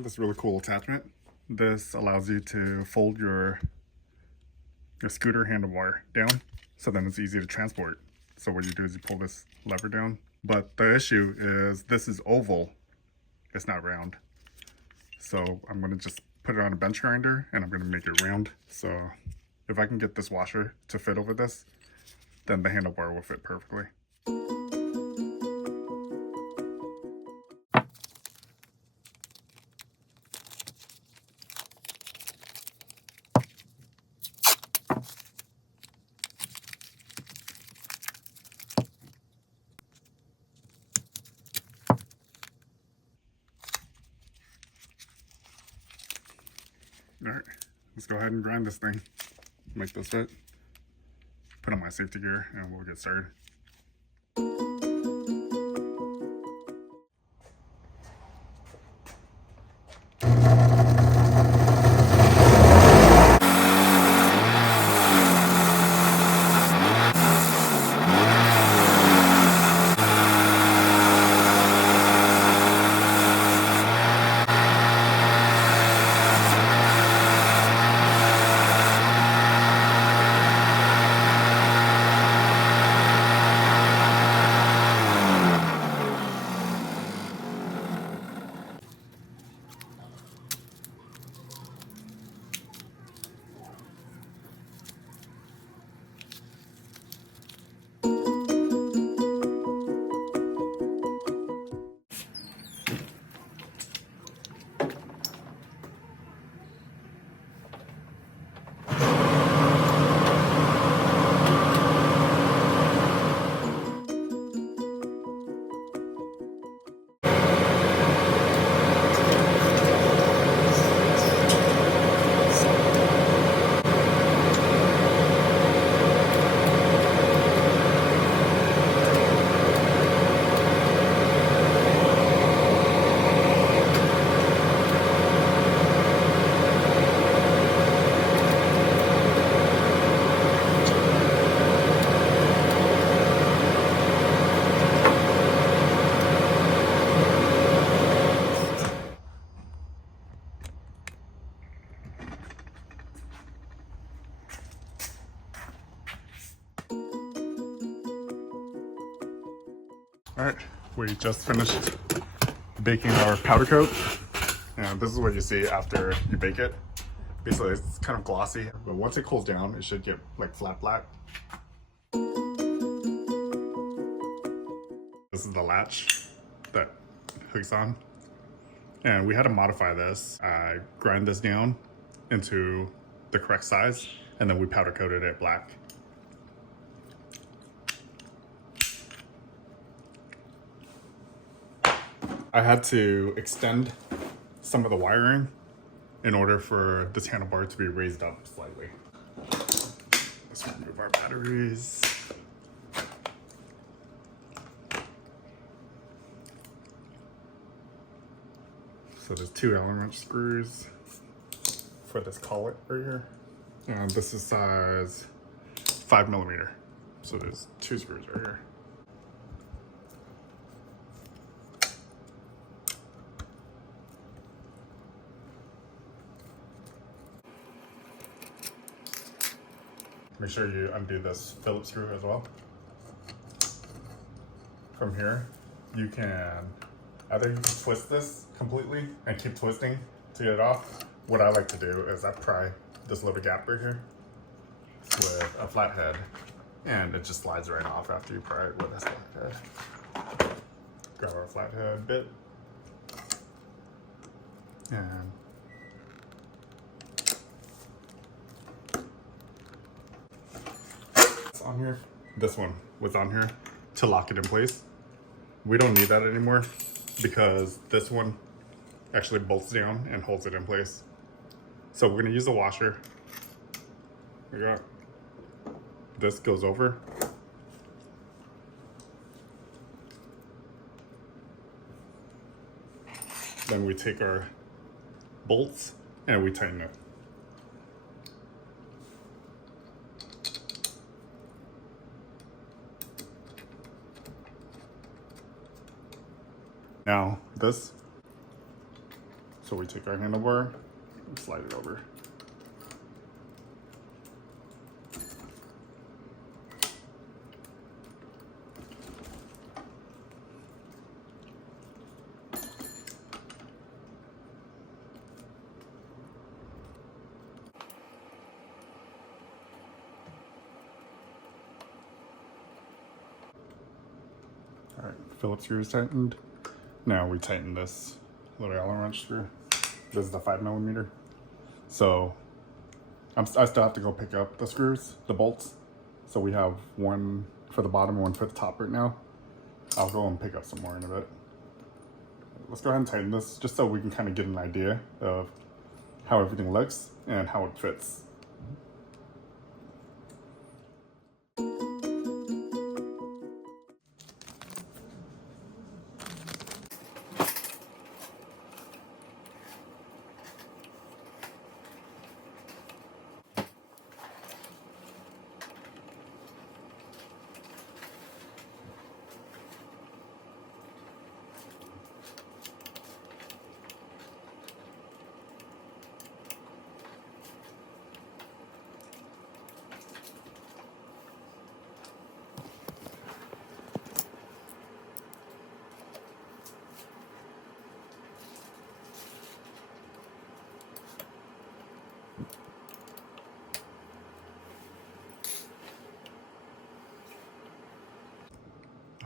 found this really cool attachment. This allows you to fold your scooter handlebar down, so then it's easy to transport. So what you do is you pull this lever down. But the issue is this is oval, it's not round. So I'm gonna just put it on a bench grinder and I'm gonna make it round. So if I can get this washer to fit over this, then the handlebar will fit perfectly. All right, let's go ahead and grind this thing, make this fit, put on my safety gear, and we'll get started. All right, we just finished baking our powder coat, and this is what you see after you bake it. Basically, it's kind of glossy, but once it cools down, it should get like flat black. This is the latch that hooks on, and we had to modify this. I grind this down into the correct size, and then we powder coated it black. I had to extend some of the wiring in order for this handlebar to be raised up slightly. Let's remove our batteries. So there's 2 Allen wrench screws for this collet right here. And this is size 5mm. So there's 2 screws right here. Make sure you undo this Phillips screw as well. From here, you can either twist this completely and keep twisting to get it off. What I like to do is I pry this little gap right here with a flathead, and it just slides right off after you pry it with a flathead. Grab our flathead bit, and on here. This one was on here to lock it in place. We don't need that anymore because this one actually bolts down and holds it in place. So we're gonna use a washer. We got this goes over. Then we take our bolts and we tighten it. Now this So we take our handlebar and slide it over. All right, Phillips screw is tightened. Now we tighten this little Allen wrench screw. This is the 5mm. So I still have to go pick up the screws, the bolts. So we have one for the bottom and one for the top right now. I'll go and pick up some more in a bit. Let's go ahead and tighten this just so we can kind of get an idea of how everything looks and how it fits.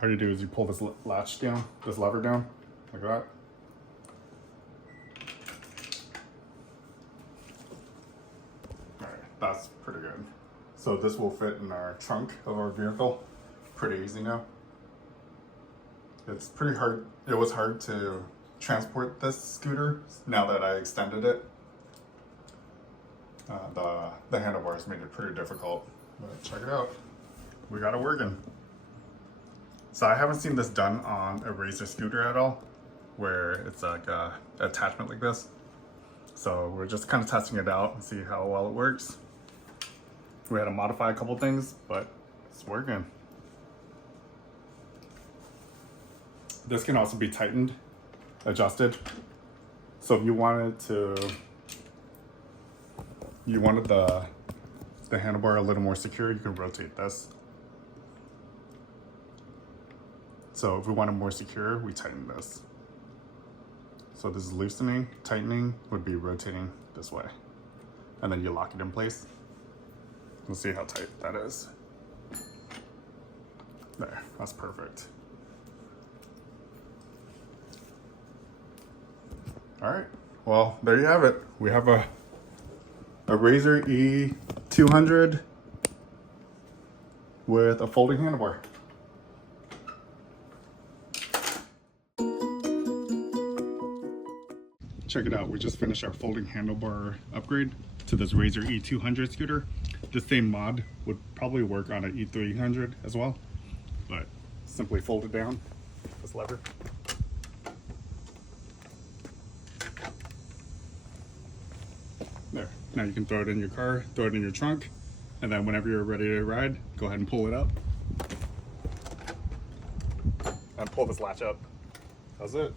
All you do is you pull this latch down, this lever down, like that. All right, that's pretty good. So this will fit in our trunk of our vehicle. Pretty easy now. It's pretty hard. It was hard to transport this scooter now that I extended it. The handlebars made it pretty difficult, but check it out. We got it working. So I haven't seen this done on a Razor scooter at all, where it's like a attachment like this. So we're just kind of testing it out and see how well it works. We had to modify a couple things, but it's working. This can also be tightened, adjusted. So if you wanted the handlebar a little more secure, you can rotate this. So if we want it more secure, we tighten this. So this is loosening, tightening would be rotating this way. And then you lock it in place. We'll see how tight that is. There, that's perfect. All right, well, there you have it. We have a Razor E200 with a folding handlebar. Check it out, we just finished our folding handlebar upgrade to this Razor E200 scooter. The same mod would probably work on an E300 as well, but simply fold it down, this lever. There, now you can throw it in your car, throw it in your trunk, and then whenever you're ready to ride, go ahead and pull it up. And pull this latch up. That's it.